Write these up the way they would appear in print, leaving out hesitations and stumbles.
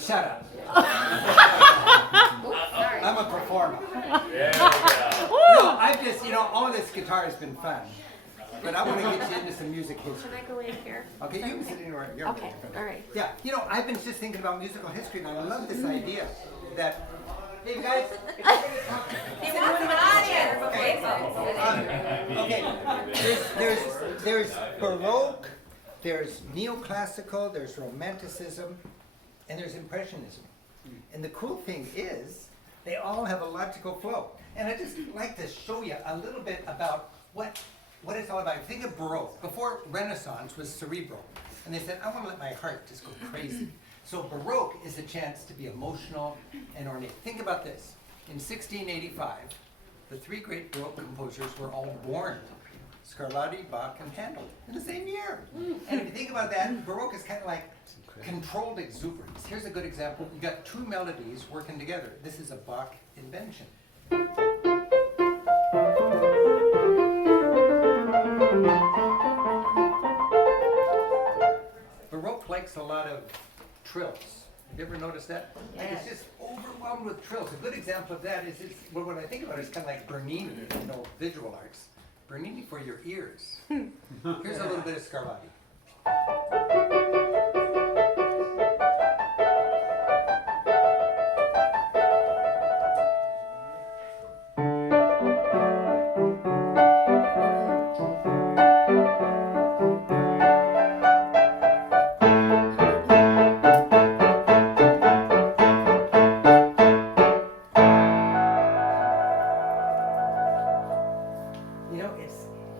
Shut up. I'm a performer. No, I've just, all of this guitar has been fun. But I want to get you into some music history. Can I go in here? Okay, you can sit anywhere. You're Okay, all right. Yeah, I've been just thinking about musical history, and I love this idea that, hey, you guys, He's in the audience. Okay, there's Baroque, there's Neoclassical, there's Romanticism, and there's Impressionism. And the cool thing is, they all have a logical flow. And I'd just like to show you a little bit about what it's all about. Think of Baroque. Before Renaissance was cerebral. And they said, I want to let my heart just go crazy. So Baroque is a chance to be emotional and ornate. Think about this. In 1685, the three great Baroque composers were all born. Scarlatti, Bach, and Handel in the same year. And if you think about that, Baroque is kind of like controlled exuberance. Here's a good example. You've got two melodies working together. This is a Bach invention. Baroque likes a lot of trills. Have you ever noticed that? Like it's just overwhelmed with trills. A good example of that is, what I think about is kind of like Bernini, visual arts. Bernini for your ears. Here's a little bit of Scarlatti.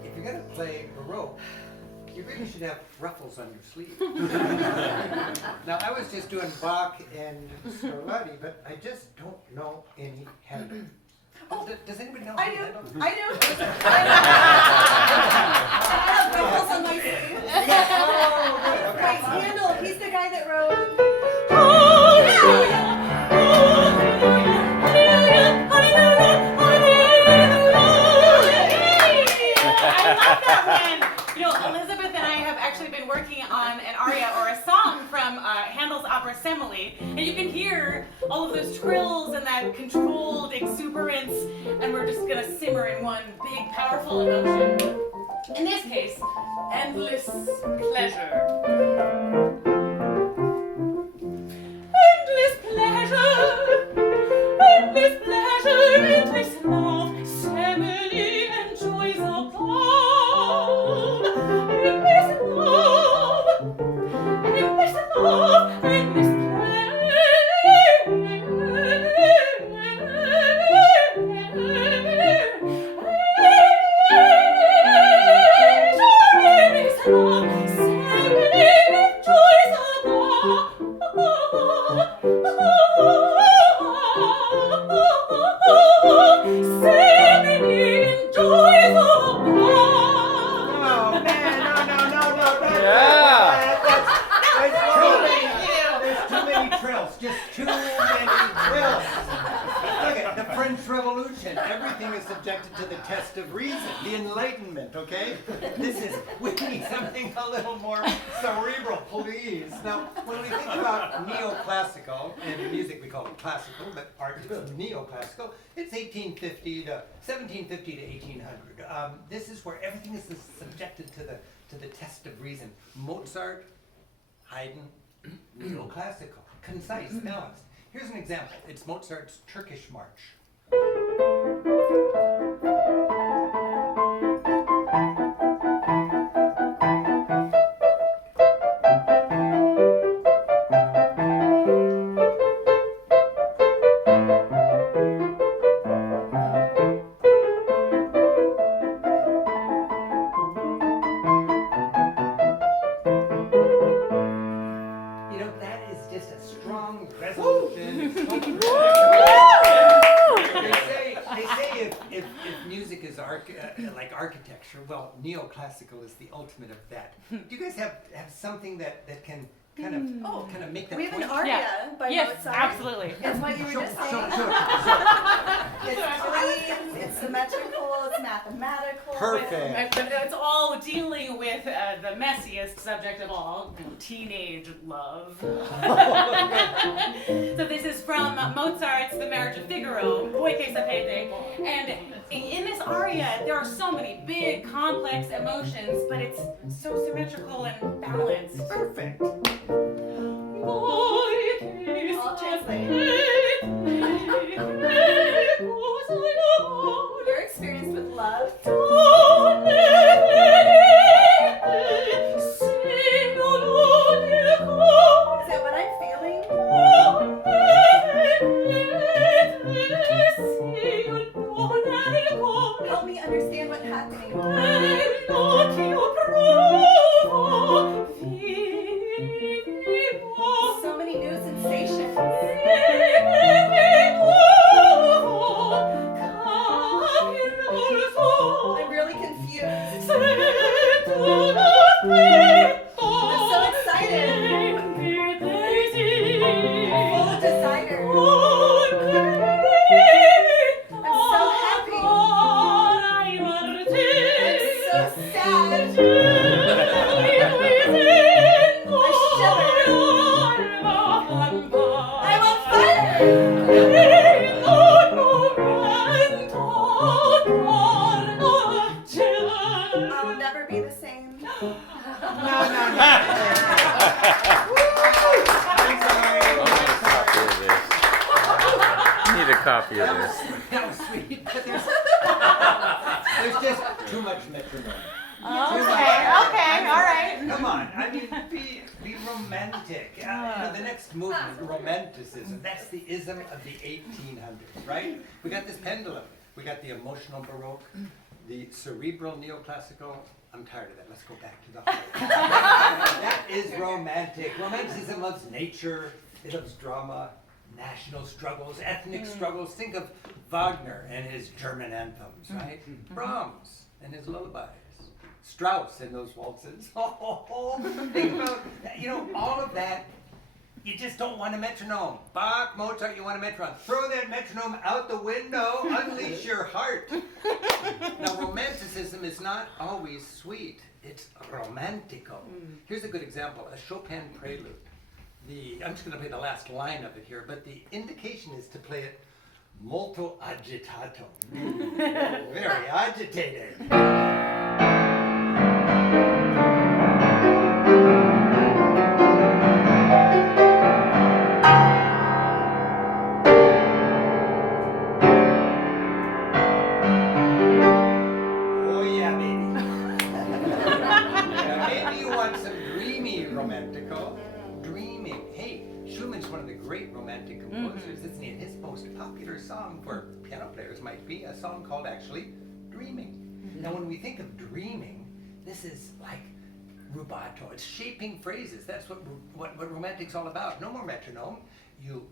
If you're going to play Baroque, you really should have ruffles on your sleeve. Now, I was just doing Bach and Scarlatti, but I just don't know any Handel. Does anybody know Handel? I do. I have ruffles on my sleeve. Right, Handel, he's the guy that wrote. Elizabeth and I have actually been working on an aria or a song from Handel's opera Semele, and you can hear all of those trills and that controlled exuberance, and we're just gonna simmer in one big, powerful emotion. In this case, endless pleasure. Endless pleasure, endless pleasure, endless love, Semele and joys above. Endless love, endless love, endless Subjected to the test of reason, the Enlightenment, okay? We need something a little more cerebral, please. Now, when we think about neoclassical, in music we call it classical, but art is neoclassical, it's 1750 to 1800. This is where everything is subjected to the test of reason. Mozart, Haydn, neoclassical, concise, balanced. Here's an example. It's Mozart's Turkish March. That is just a strong resolution. They say if music is like architecture, well, neoclassical is the ultimate of that. Do you guys have something that can kind of make that We have point? an aria by Yes, Mozart. absolutely. It's what you were just saying. It's clean, it's symmetrical, it's mathematical. Perfect. But it's all dealing with the messiest subject of all, teenage love. So this is from Mozart's The Marriage of Figaro, Voi che sapete. And in this aria, there are so many big, complex emotions, but it's so symmetrical and balanced. Perfect. I'll translate. You're experienced with love. Is it what I'm feeling? Help me understand what's happening. So many new sensations. I'm really confused. I'm so excited. Full of desire. I'm so happy. I'm so sad. I shiver. I'm on fire. I'll never be the same. Need a copy of this. That was sweet, but there's just too much metronome. Okay, all right. Come on, I mean, be romantic. The next movement, romanticism, that's the ism of the 1800s, right? We got this pendulum. We got the emotional Baroque, the cerebral neoclassical. I'm tired of that. Let's go back to the heart. That is romantic. Romanticism loves nature. It loves drama, national struggles, ethnic struggles. Think of Wagner and his German anthems, right? Brahms and his lullabies. Strauss and those waltzes. Think about, all of that. You just don't want a metronome. Bach, Mozart, you want a metronome. Throw that metronome out the window. Unleash your heart. Now, romanticism is not always sweet. It's romantico. Here's a good example, a Chopin prelude. I'm just going to play the last line of it here, but the indication is to play it molto agitato. Very agitated. Oh yeah, baby. Now, maybe you want some dreamy romantico. Dreaming. Hey, Schumann's one of the great romantic composers, isn't he? And his most popular song for piano players might be a song called actually Dreaming. Now when we think of dreaming, this is like rubato. It's shaping phrases. That's what romantic's all about. No more metronome. You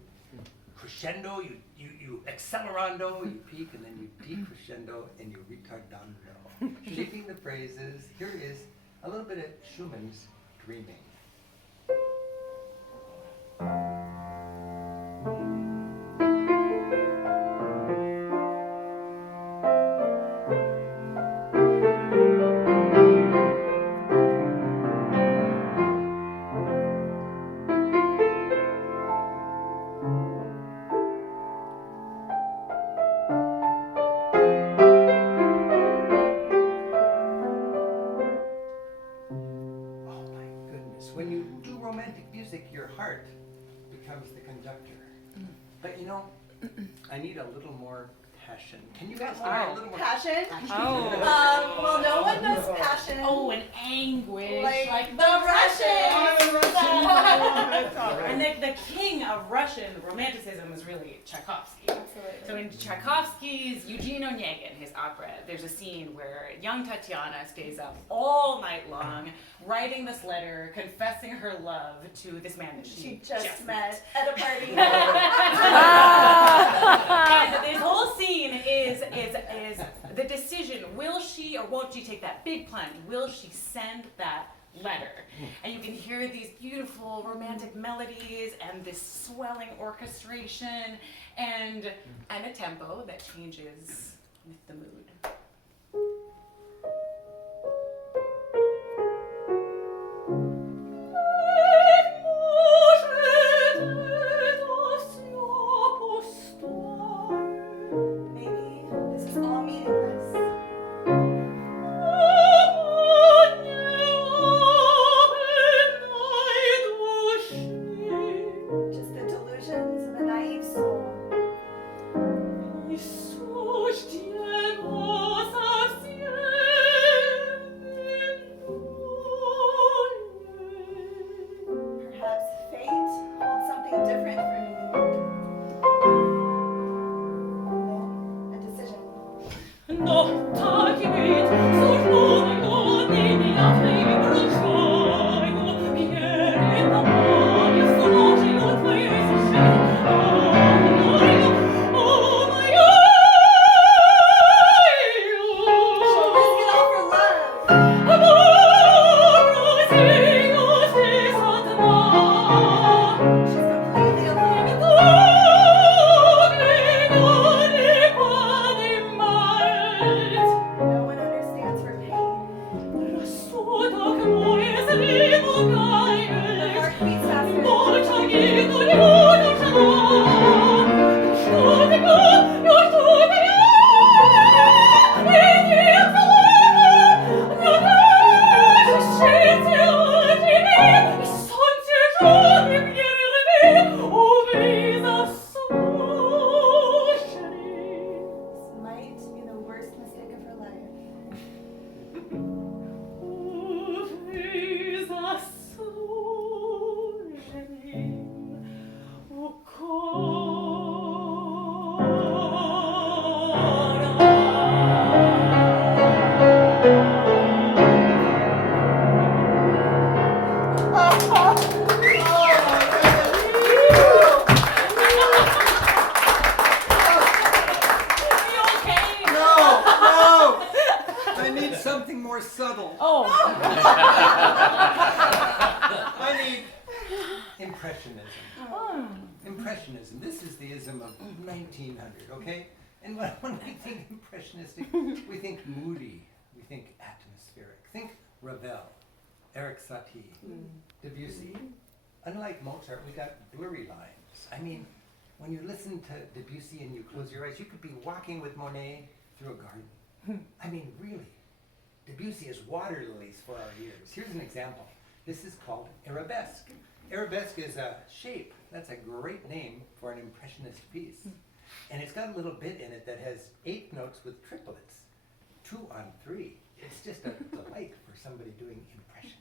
crescendo, you accelerando, you peak, and then you decrescendo, and you retardando. Shaping the phrases. Here is a little bit of Schumann's Dreaming. When you do romantic music, your heart becomes the conductor. But I need a little more passion. Can you guys add a little more Passion? Oh. Well, no one knows passion. Oh, and anguish. Like the Russians. And the king of Russian romanticism was really Tchaikovsky. Absolutely. So in Tchaikovsky's Eugene Onegin, his opera, there's a scene where young Tatiana stays up all night long writing this letter, confessing her love to this man that She just met at a party. And this whole scene is the decision, will she or won't she take that big plunge? Will she send that letter? And you can hear these beautiful romantic melodies and this swelling orchestration and a tempo that changes with the mood. Impressionism. This is the ism of 1900, okay? And when we think impressionistic, we think moody, we think atmospheric. Think Ravel, Eric Satie, Debussy. Unlike Mozart, we got blurry lines. I mean, when you listen to Debussy and you close your eyes, you could be walking with Monet through a garden. I mean, really. Debussy is water lilies for our ears. Here's an example. This is called arabesque. Arabesque is a shape. That's a great name for an impressionist piece. And it's got a little bit in it that has 8 notes with triplets, 2 on 3. It's just a delight for somebody doing impressionism.